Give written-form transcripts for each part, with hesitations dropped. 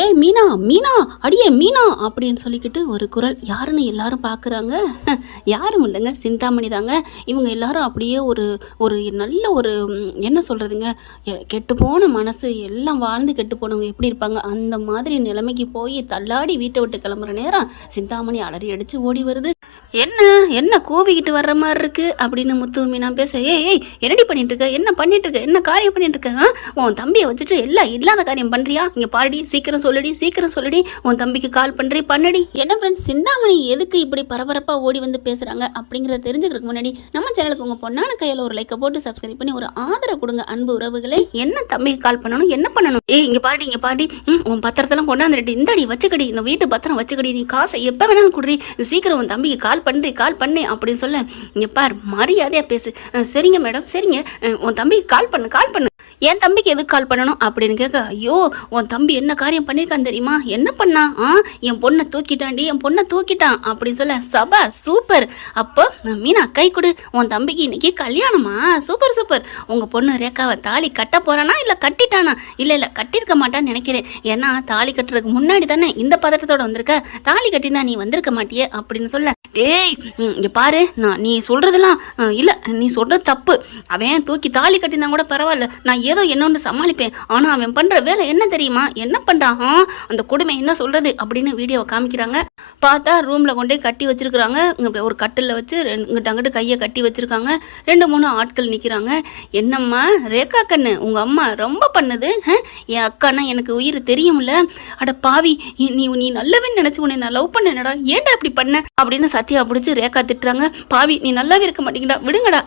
ஏய் மீனா மீனா அடியே மீனா அப்படின்னு சொல்லிக்கிட்டு ஒரு குரல். யாருன்னு எல்லாரும் பார்க்குறாங்க. யாரும் இல்லைங்க, சிந்தாமணி தாங்க. இவங்க எல்லாரும் அப்படியே ஒரு ஒரு நல்ல ஒரு என்ன சொல்கிறதுங்க, கெட்டுப்போன மனசு எல்லாம் வாழ்ந்து கெட்டு போனவங்க எப்படி இருப்பாங்க அந்த மாதிரி நிலைமைக்கு போய் தள்ளாடி வீட்டை விட்டு கிளம்புற நேரம் சிந்தாமணி அலறி அடித்து ஓடி வருது. என்ன என்ன கோவிக்கிட்டு வர்ற மாதிரி இருக்கு அப்படின்னு முத்து மீனா பேச, ஏய் என்னடி பண்ணிட்டு இருக்க, என்ன பண்ணிட்டு இருக்க, என்ன காரியம் பண்ணிட்டு இருக்க, உன் தம்பியை வச்சுட்டு எல்லாம் இல்லாத காரியம் பண்றியா, இங்க பாடி சீக்கிரம் சொல்லுடி உன் தம்பிக்கு கால் பண்ணடி. என்ன ஃப்ரெண்ட்ஸ், சிந்தாமணி எதுக்கு இப்படி பரபரப்பா ஓடி வந்து பேசுறாங்க அப்படிங்கறத தெரிஞ்சுக்கிறதுக்கு முன்னாடி நம்ம சேனலுக்கு உங்க பொண்ணான கையில ஒரு லைக்கை போட்டு சப்ஸ்கிரைப் பண்ணி ஒரு ஆதரவு கொடுங்க அன்பு உறவுகளை. என்ன தம்பிக்கு கால் பண்ணணும், என்ன பண்ணணும், இங்க பாடி உன் பத்திரத்தெல்லாம் கொண்டாந்துட்டு இந்தாடி வச்சுக்கடி, இந்த வீட்டு பத்திரம் வச்சுக்கடி, நீ காசை எப்ப வேணாலும் குடுறி, சீக்கிரம் உன் தம்பிக்கு கால் பண்ணு அப்படின்னு சொல்ல, இங்க பார் மரியாதையா பேசு. சரிங்க மேடம் சரிங்க, உன் தம்பிக்கு கால் பண்ணு. என் தம்பிக்கு எதுக்கு கால் பண்ணணும் அப்படின்னு கேட்க, ஐயோ உன் தம்பி என்ன காரியம் பண்ணியிருக்கான் தெரியுமா, என்ன பண்ணா, என் பொண்ணை தூக்கிட்டான் அப்படின்னு சொல்ல, சபா சூப்பர். அப்போ மீனா கை கொடு, உன் தம்பிக்கு இன்னைக்கு கல்யாணமா, சூப்பர். உங்க பொண்ணு ரேகாவை தாலி கட்ட போறானா இல்ல கட்டிட்டானா, இல்ல கட்டிருக்க மாட்டான்னு நினைக்கிறேன், ஏன்னா தாலி கட்டுறதுக்கு முன்னாடி தானே இந்த பதட்டத்தோட வந்திருக்க, தாலி கட்டினா நீ வந்திருக்க மாட்டியே அப்படின்னு சொல்ல, டேய் இங்க பாரு, நீ சொல்றதெல்லாம் இல்ல, நீ சொல்றது தப்பு, அவன் தூக்கி தாலி கட்டினா கூட பரவாயில்ல, நான் ஏதோ என்னொன்று சமாளிப்பேன், ஆனா அவன் பண்ற வேலை என்ன தெரியுமா, என்ன பண்றான், அந்த கொடுமை என்ன சொல்றது அப்படின்னு வீடியோவை காமிக்கிறாங்க. பார்த்தா ரூம்ல கொண்டே கட்டி வச்சிருக்காங்க, ஒரு கட்டில் வச்சு அங்கிட்டு கையை கட்டி வச்சிருக்காங்க. 2-3 ஆட்கள் நிக்கிறாங்க. என்னம்மா ரேகா கண்ணு, உங்க அம்மா ரொம்ப பண்ணுது, என் அக்கானா எனக்கு உயிர் தெரியும்ல, அட பாவி, நீ நல்லவே நினைச்சு உன்னை நான் லவ் பண்ணேனடா, ஏன்டா இப்படி பண்ண அப்படின்னு சத்யா பிடிச்சி ரேகா திட்டுறாங்க. பாவி நீ நல்லாவே இருக்க மாட்டீங்கடா, விடுங்கடா.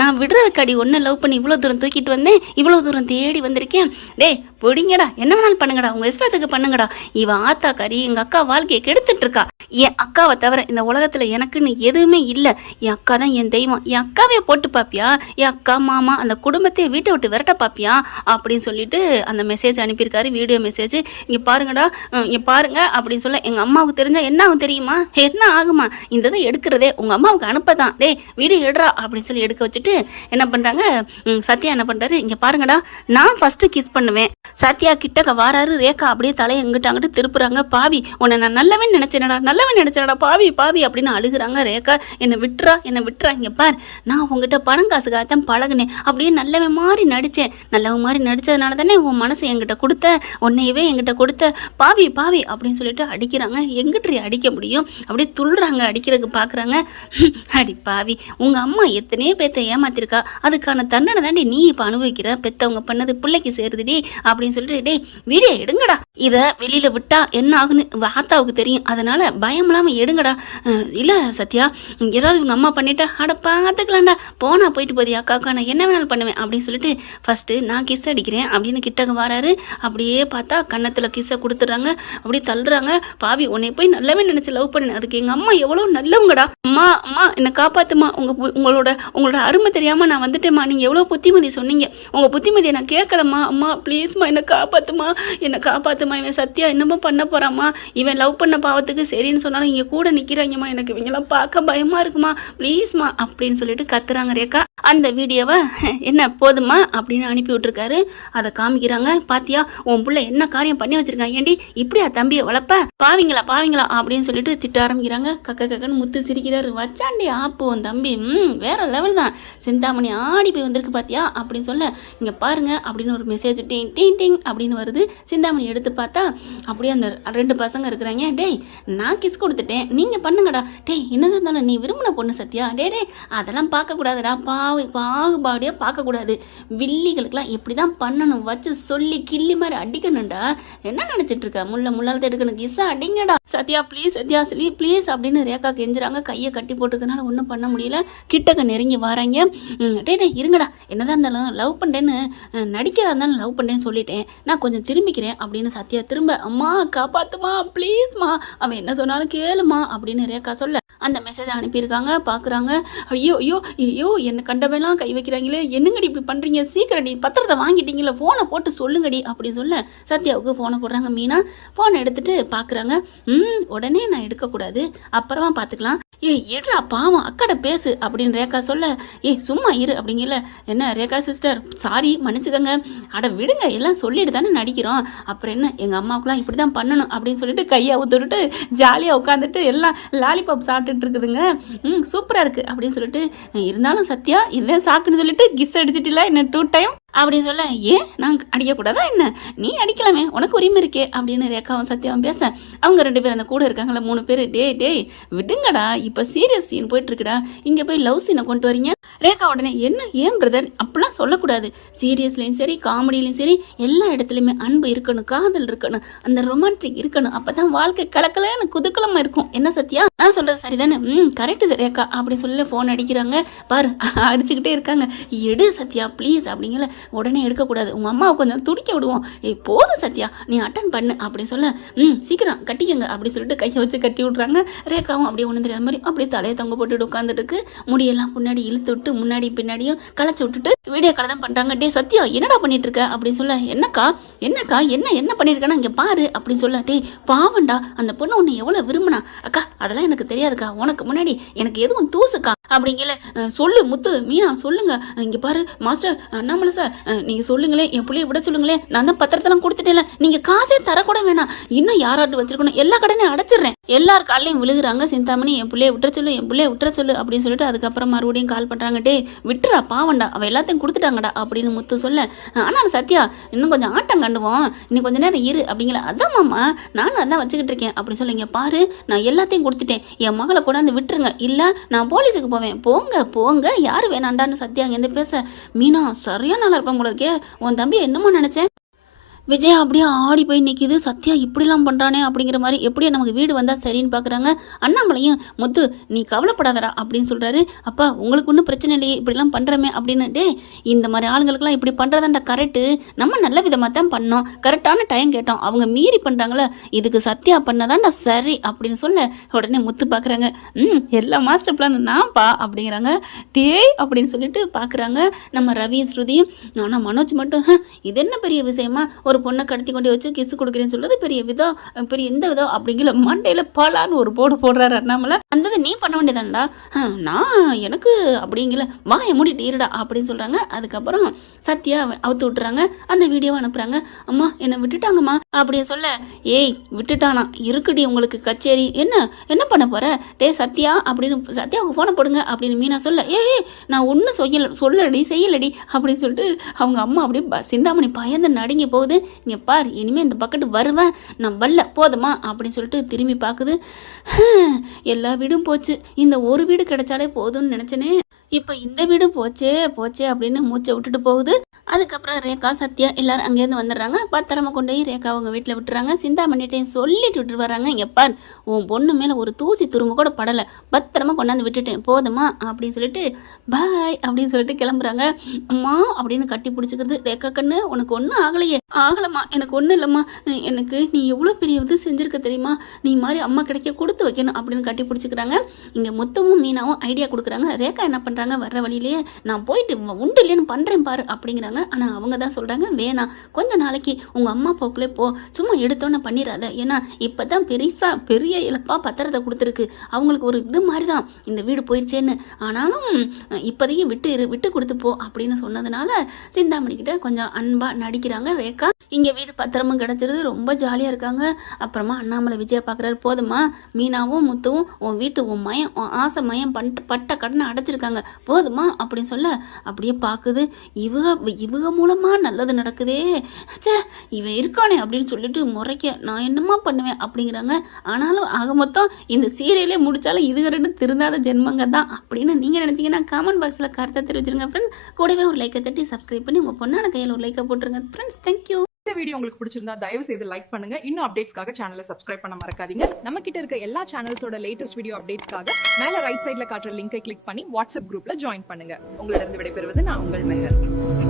நான் விடுறதுக்கடி ஒன்னு லவ் பண்ணி இவ்வளவு தூரம் தூக்கிட்டு வந்தேன், இவ்வளவு தூரம் தேடி வந்திருக்கேன், டே பிடிங்கடா, என்ன வேணாலும் பண்ணுங்கடா, உங்க இஷ்டத்துக்கு பண்ணுங்கடா. இவன் ஆத்தாக்காரி எங்க அக்கா வாழ்க்கையை கெடுத்துட்டு இருக்கா, என் அக்காவை தவிர இந்த உலகத்துல எனக்குன்னு எதுவுமே இல்லை, என் அக்கா தான் என் தெய்வம், என் அக்காவே போட்டு பாப்பியா, என் அக்கா மாமா அந்த குடும்பத்தையே வீட்டை விட்டு விரட்ட பாப்பியா அப்படின்னு சொல்லிட்டு அந்த மெசேஜ் அனுப்பியிருக்காரு, வீடியோ மெசேஜ். இங்க பாருங்கடா, இங்க பாருங்க அப்படின்னு சொல்ல, எங்க அம்மாவுக்கு தெரிஞ்சா என்ன ஆகும் தெரியுமா, என்ன ஆகுமா, இந்த இதை எடுக்கிறதே உங்க அம்மாவுக்கு அனுப்பதான், டே வீடியோ எடுறா அப்படின்னு சொல்லி எடுக்க வச்சுட்டு என்ன பண்றாங்க, சத்யா என்ன பண்றாரு, இங்க பாருங்கடா நான் ஃபர்ஸ்ட் கிஸ் பண்ணுவேன், சத்யா கிட்டக்க வாராரு, ரேகா அப்படியே தலையை அங்கிட்டு திருப்புறாங்க. பாவி உன்னை நான் நல்லவே நினைச்சேனடா பாவி அப்படின்னு அழுகுறாங்க. ரேகா என்னை விட்டுறா, இங்க பார், நான் உங்ககிட்ட பணம் காசுக்காகத்தான் பழகுனேன், அப்படியே நல்லவன் மாதிரி நடிச்சதுனால தானே உன் மனசை என்கிட்ட கொடுத்த, உன்னையவே என்கிட்ட கொடுத்த, பாவி அப்படின்னு சொல்லிட்டு அடிக்கிறாங்க. எங்கிட்ட அடிக்க முடியும், அப்படியே துள்ளுறாங்க, அடிக்கிறதுக்கு பாக்குறாங்க. அடி பாவி, உங்க அம்மா எத்தனையோ பேத்த ஏமாத்திருக்கா, அதுக்கான தண்டனை தாண்டி நீ இப்ப அனுபவிக்கிற, பெத்தவங்க பண்ணது பிள்ளைக்கு சேருதுடி அப்படின்னு சொல்லிட்டு, டே வீடியோ எடுங்கடா, இத வெளியில விட்டா என்ன ஆகுன்னு ஆத்தாவுக்கு தெரியும், அதனால பயம் இல்லாம எடுங்கடா. இல்ல சத்யா, ஏதாவது உங்க அம்மா பண்ணிட்டா அட பார்த்துக்கலாம்டா, போனா போயிட்டு போதியா அக்காக்கா, நான் என்ன வேணாலும் பண்ணுவேன் அப்படின்னு சொல்லிட்டு ஃபர்ஸ்ட் நான் கிஸ் அடிக்கிறேன் அப்படின்னு கிட்டக்க வராரு. அப்படியே பார்த்தா கன்னத்துல கிஸ்ஸை கொடுத்துட்றாங்க, அப்படியே தள்ளுறாங்க. பாவி உன்னை போய் நல்லாவே நினைச்சு லவ் பண்ணு, அதுக்கு எங்க அம்மா எவ்வளவு நல்லவங்கடா, அம்மா என்னை காப்பாத்துமா, உங்களோட அருமை தெரியாம நான் வந்துட்டேம்மா, நீங்க எவ்வளவு புத்திமதி சொன்னீங்க, உங்க புத்திமதியை நான் கேட்கலம்மா, அம்மா ப்ளீஸ்மா என்னை காப்பாத்துமா, இவன் சத்யா என்னமோ பண்ண போறாமா, இவன் லவ் பண்ண பாவத்துக்கு சரின்னு சொன்னாலும் இங்க கூட நிக்கிறாங்கம்மா, எனக்கு இவங்கெல்லாம் பார்க்க பயமா இருக்குமா, ப்ளீஸ்மா அப்படின்னு சொல்லிட்டு கத்துறாங்க ரேகா. அந்த வீடியோவை என்ன போதுமா அப்படின்னு அனுப்பி விட்டுருக்காரு. அதை காமிக்கிறாங்க. பாத்தியா உன் புள்ள என்ன காரியம் பண்ணி வச்சிருக்காங்க, ஏண்டி இப்படியா தம்பியை வளர்ப்ப, பாவிங்களா அப்படின்னு சொல்லிட்டு திட்ட ஆரம்பிக்கிறாங்க. கக்கன்னு முத்து சிரிக்கிறாரு. வச்சாண்டி ஆப்பு உன் தம்பி வேற லெவல் தான், சிந்தாமணி ஆடி போய் வந்திருக்கு பாத்தியா அப்படின்னு சொல்ல, இங்க பாருங்க அப்படின்னு ஒரு மெசேஜ் டிங் அப்படின்னு வருது. சிந்தாமணி எடுத்து பார்த்தா அப்படியே அந்த 2 பசங்க இருக்கிறாங்க. டேய் நான் கிஸ் கொடுத்துட்டேன், நீங்க பண்ணுங்கடா, டேய் என்னதான் இருந்தாலும் நீ விரும்பின பொண்ணு சத்யா, டே அதெல்லாம் பார்க்கக்கூடாதுடா, பாகுபாடியாக பார்க்கக்கூடாது, வில்லிகளுக்கெல்லாம் இப்படி தான் பண்ணணும், வச்சு சொல்லி கிள்ளி மாதிரி அடிக்கணும்டா, என்ன நினச்சிட்டு இருக்க, முள்ளால் எடுக்கணும், கிஸ்ஸா அடிங்கடா சத்யா ப்ளீஸ் அப்படின்னு ரேகா கெஞ்சுறாங்க. கையை கட்டி போட்டுருக்கனால ஒன்றும் பண்ண முடியல. கிட்டக்க நெருங்கி வராங்க. டே இருங்கடா, என்னதான் இருந்தாலும் லவ் பண்ணுறேன்னு நடிக்கிறதா இருந்தாலும் லவ் பண்ணுறேன்னு சொல்லிட்டேன், நான் கொஞ்சம் திரும்பிக்கிறேன் அப்படின்னு சத்யா திரும்ப, அம்மா காப்பாத்துமா ப்ளீஸ்மா, அவ அவன் என்ன சொன்னாலும் கேளுமா அப்படின்னு ரேகா சொல்ல அந்த மெசேஜை அனுப்பியிருக்காங்க. பார்க்குறாங்க. ஐயோ ஐயோ ஐயோ என்னை கண்டவெல்லாம் கை வைக்கிறாங்களே, என்னங்கடி இப்படி பண்ணுறீங்க, சீக்கிரடி பத்திரத்தை வாங்கிட்டீங்களே, ஃபோனை போட்டு சொல்லுங்கடி அப்படின்னு சொல்ல சத்யாவுக்கு ஃபோனை போடுறாங்க. மீனா ஃபோனை எடுத்துகிட்டு பார்க்குறாங்க. உடனே நான் எடுக்கக்கூடாது, அப்புறமா பார்த்துக்கலாம். எடுறா பாவம் அக்கடை பேசு அப்படின்னு ரேகா சொல்ல, சும்மா இரு அப்படிங்கல. என்ன ரேகா சிஸ்டர், சாரி மன்னிச்சுக்கங்க, அட விடுங்க, எல்லாம் சொல்லிட்டு தானே நடிக்கிறோம், அப்புறம் என்ன எங்கள் அம்மாவுக்குலாம் இப்படி தான் பண்ணணும் அப்படின்னு சொல்லிட்டு கையை ஊத்துட்டு ஜாலியாக உட்காந்துட்டு எல்லாம் லாலிபாப் சாப்பிட்டுட்டு இருக்குதுங்க. சூப்பராக இருக்குது அப்படின்னு சொல்லிட்டு, இருந்தாலும் சத்யா இதே சாக்குன்னு சொல்லிட்டு கிஸ் அடிச்சிட்டில என்ன 2 டைம் அப்படின்னு சொல்ல, ஏன் நான் அடிக்கக்கூடாதா என்ன, நீ அடிக்கலாமே, உனக்கு உரிமை இருக்கே அப்படின்னு ரேகாவும் சத்யாவும் பேச, அவங்க 2 பேர் அந்த கூட இருக்காங்களா 3 பேர், டேய் விடுங்கடா, இப்போ சீரியஸ் சீன் போயிட்டுருக்குடா, இங்கே போய் லவ் சீனை கொண்டு வரீங்க. ரேகா உடனே, என்ன ஏன் பிரதர் அப்படிலாம் சொல்லக்கூடாது, சீரியஸ்லையும் சரி காமெடியிலையும் சரி எல்லா இடத்துலையுமே அன்பு இருக்கணும், காதல் இருக்கணும், அந்த ரொமான்டிக் இருக்கணும், அப்போ தான் வாழ்க்கை கலக்கலன்னு குதுக்கலமாக இருக்கும். என்ன சத்யா நான் சொல்கிறது சரிதானே? கரெக்டு ரேகா அப்படின்னு சொல்லி ஃபோன் அடிக்கிறாங்க. பாரு அடிச்சுக்கிட்டே இருக்காங்க. எடு சத்யா ப்ளீஸ் அப்படிங்கல. உடனே எடுக்கக்கூடாது, உங்கள் அம்மாவை கொஞ்சம் துடிக்க விடுவோம். போதும் சத்யா நீ அட்டன் பண்ணு அப்படின்னு சொல்ல, சீக்கிரம் கட்டிக்கங்க அப்படி சொல்லிட்டு கையை வச்சு கட்டி விட்றாங்க. ரேகாவும் அப்படியே ஒன்று தெரியாத மாதிரி அப்படியே தலையை தொங்க போட்டுட்டு உட்காந்துட்டு முடியெல்லாம் முன்னாடி இழுத்து விட்டு முன்னாடி பின்னாடியும் களைச்சி விட்டுட்டு வீடியோ கலை தான் பண்ணுறாங்க. டே சத்யா என்னடா பண்ணிட்டு இருக்க அப்படின்னு சொல்ல, என்னக்கா என்ன பண்ணியிருக்கேன்னா இங்கே பாரு அப்படின்னு சொல்ல, டே பாவண்டா அந்த பொண்ணு உன்னை எவ்வளோ விரும்பினா, அக்கா அதெல்லாம் எனக்கு தெரியாதுக்கா, உனக்கு முன்னாடி எனக்கு எதுவும் தூசுக்கா அப்படிங்கல. சொல்லு முத்து மீனா சொல்லுங்க, இங்கே பாரு மாஸ்டர் அண்ணாமலை சார் நீங்கள் சொல்லுங்களேன், என் பிள்ளைய விட சொல்லுங்களேன், நான் தான் பத்திரத்தெல்லாம் கொடுத்துட்டேன், நீங்கள் காசே தரக்கூட வேணாம், இன்னும் யாராட்டு வச்சிருக்கணும், எல்லா கடையும் அடைச்சிடுறேன். எல்லார் காலையும் விழுகுறாங்க. சிந்தாமணி என் பிள்ளைய விட்டுற சொல்லு அப்படின்னு சொல்லிட்டு அதுக்கப்புறம் மறுபடியும் கால் பண்ணுறாங்க. டே விட்டுறா பாவண்டா, அவள் எல்லாத்தையும் கொடுத்துட்டாங்கடா அப்படின்னு முத்து சொல்ல, ஆனால் சத்யா இன்னும் கொஞ்சம் ஆட்டம் கண்டுவோம், இன்னும் கொஞ்சம் நேரம் இரு அப்படிங்களா. அதான் மாமா நானும் அதான் வச்சுக்கிட்டு இருக்கேன் அப்படின்னு சொல்லிங்க. பாரு நான் எல்லாத்தையும் கொடுத்துட்டேன், என் மகளை கொண்டாந்து விட்டுருங்க, இல்லை நான் போலீஸுக்கு போவேன், போங்க யார் வேணாண்டான்னு சத்யா அங்கேருந்து பேச, மீனா சரியான நல்லா இருப்பான் போல இருக்கே, உன் தம்பி என்னமோ நினச்சேன். விஜய் அப்படியே ஆடி போய் நிற்கிது. சத்யா இப்படிலாம் பண்ணுறானே அப்படிங்கிற மாதிரி, எப்படியே நமக்கு வீடு வந்தால் சரின்னு பார்க்குறாங்க. அண்ணாமலையும் முத்து நீ கவலைப்படாதடா அப்படின்னு சொல்கிறாரு. அப்பா உங்களுக்கு ஒன்றும் பிரச்சனை இல்லையே இப்படிலாம் பண்ணுறமே அப்படின்னு. டே இந்த மாதிரி ஆளுங்களுக்கெல்லாம் இப்படி பண்ணுறதாண்டா கரெக்டு, நம்ம நல்ல விதமாக தான் பண்ணோம், கரெக்டான டைம் கேட்டோம், அவங்க மீறி பண்ணுறாங்களே, இதுக்கு சத்யா பண்ணதாண்டா சரி அப்படின்னு சொல்ல, உடனே முத்து பார்க்குறாங்க. எல்லா மாஸ்டர் பிளான் நான்ப்பா அப்படிங்கிறாங்க. டேய் அப்படின்னு சொல்லிட்டு பார்க்குறாங்க நம்ம ரவி ஸ்ருதியும். ஆனால் மனோஜ் மட்டும் இது என்ன பெரிய விஷயமா, ஒரு பொண்ணை கடத்தி கொண்டு வச்சு கிசு கொடுக்குறேன்னு சொல்றது பெரிய எந்த விதம் அப்படிங்கிற மண்டையில் பலான்னு ஒரு போடுறாரு அண்ணாமலை. அந்த நீ பண்ண வேண்டியதாண்டா, நான் எனக்கு அப்படிங்கிற வாயை மூடிட்டு இருடா அப்படின்னு சொல்கிறாங்க. அதுக்கப்புறம் சத்யா அவுத்து விட்டுறாங்க. அந்த வீடியோவை அனுப்புகிறாங்க. அம்மா என்னை விட்டுட்டாங்கம்மா அப்படின்னு சொல்ல, ஏய் விட்டுட்டானா இருக்குடி உங்களுக்கு கச்சேரி, என்ன பண்ண போகிற டே சத்யா அப்படின்னு சத்யாவுக்கு ஃபோனை போடுங்க அப்படின்னு மீனா சொல்ல, நான் ஒன்றும் செய்யலடி அப்படின்னு சொல்லிட்டு அவங்க அம்மா அப்படியே சிந்தாமணி பயந்து நடுங்கி போகுது. இங்கே பார் இனிமேல் இந்த பக்கெட்டு வருவேன் நான் வரல போதுமா அப்படின்னு சொல்லிட்டு திரும்பி பார்க்குது. எல்லா வீடும் போச்சு, இந்த ஒரு வீடு கிடைச்சாலே போதும்னு நினச்சேனே, இப்போ இந்த வீடு போச்சே அப்படின்னு மூச்சை விட்டுட்டு போகுது. அதுக்கப்புறம் ரேகா சத்யா எல்லாரும் அங்கேருந்து வந்துடுறாங்க. பத்திரமா கொண்டு போய் ரேகா அவங்க வீட்டில் விட்டுறாங்க. சிந்தாமணிட்டையும் சொல்லிட்டு விட்டுட்டு வராங்க. இங்கே பார் உன் பொண்ணு மேலே ஒரு தூசி துரும்பு கூட படலை, பத்திரமா கொண்டாந்து விட்டுட்டேன் போதுமா அப்படின்னு சொல்லிட்டு பாய் அப்படின்னு சொல்லிட்டு கிளம்புறாங்க. அம்மா அப்படின்னு கட்டி பிடிச்சிக்கிறது. ரேகா கண்ணு உனக்கு ஒன்றும் ஆகலம்மா, எனக்கு ஒன்றும் இல்லைம்மா, எனக்கு நீ எவ்வளோ பெரிய இது செஞ்சுருக்க தெரியுமா, நீ மாதிரி அம்மா கிடைக்க கொடுத்து வைக்கணும் அப்படின்னு கட்டி பிடிச்சிக்கிறாங்க. இங்கே முத்தமும் மீனாவும் ஐடியா கொடுக்குறாங்க. ரேகா என்ன பண்ணுறாங்க, வர்ற வழியிலேயே நான் போயிட்டு உண்டு இல்லைன்னு பண்ணுறேன் பாரு அப்படிங்கிறாங்க. ஆனால் அவங்க தான் சொல்கிறாங்க, வேணாம் கொஞ்ச நாளைக்கு உங்கள் அம்மா போக்குள்ளே போ, சும்மா எடுத்தோன்னே பண்ணிடாத, ஏன்னா இப்போ தான் பெரிய இழப்பாக பத்திரத்தை கொடுத்துருக்கு, அவங்களுக்கு ஒரு இது மாதிரி தான் இந்த வீடு போயிடுச்சேன்னு, ஆனாலும் இப்போதைக்கு விட்டு கொடுத்து போ அப்படின்னு சொன்னதுனால சிந்தாமணிக்கிட்ட கொஞ்சம் அன்பாக நடிக்கிறாங்க ரேகா. இங்கே வீடு பத்திரமும் கிடச்சிருது, ரொம்ப ஜாலியாக இருக்காங்க. அப்புறமா அண்ணாமலை விஜயை பார்க்குறாரு. போதுமா மீனாவும் முத்துவும் உன் வீட்டு உன் ஆசை மயம் பட்ட கடனை அடைச்சிருக்காங்க போதுமா அப்படின்னு சொல்ல, அப்படியே பார்க்குது. இவங்க மூலமாக நல்லது நடக்குதே, சே இவன் இருக்கானே அப்படின்னு சொல்லிட்டு முறைக்க நான் என்னமா பண்ணுவேன் அப்படிங்கிறாங்க. ஆனாலும் ஆக மொத்தம் இந்த சீரியலே முடித்தாலும் இதுக 2 திருந்தாத ஜென்மங்க தான் அப்படின்னு நீங்கள் நினச்சிங்கன்னா கமெண்ட் பாக்ஸில் கருத்தை தெரிவிச்சிருங்க ஃப்ரெண்ட்ஸ். கூடவே ஒரு லைக்கை தட்டி சப்ஸ்கிரைப் பண்ணி உங்கள் பொண்ணான கையில் ஒரு லைக்கை போட்டுருங்க ஃப்ரெண்ட்ஸ். தேங்க்யூ. இந்த வீடியோ உங்களுக்கு பிடிச்சிருந்தா தயவு செய்து லைக் பண்ணுங்க. இன்னும் அப்டேட்ஸ்க்காக சேனலை சப்ஸ்கிரைப் பண்ண மறக்காதீங்க. நம்ம கிட்ட இருக்க எல்லா சேனல்ஸோட லேட்டஸ்ட் வீடியோ அப்டேட்ஸ்க்காக மேல ரைட் சைடுல காட்டுற லிங்கை கிளிக் பண்ணி வாட்ஸ்அப் குரூப்ல ஜாயின் பண்ணுங்க. உங்களிடம் விடைபெறுவது நான் உங்கள் மெஹர்.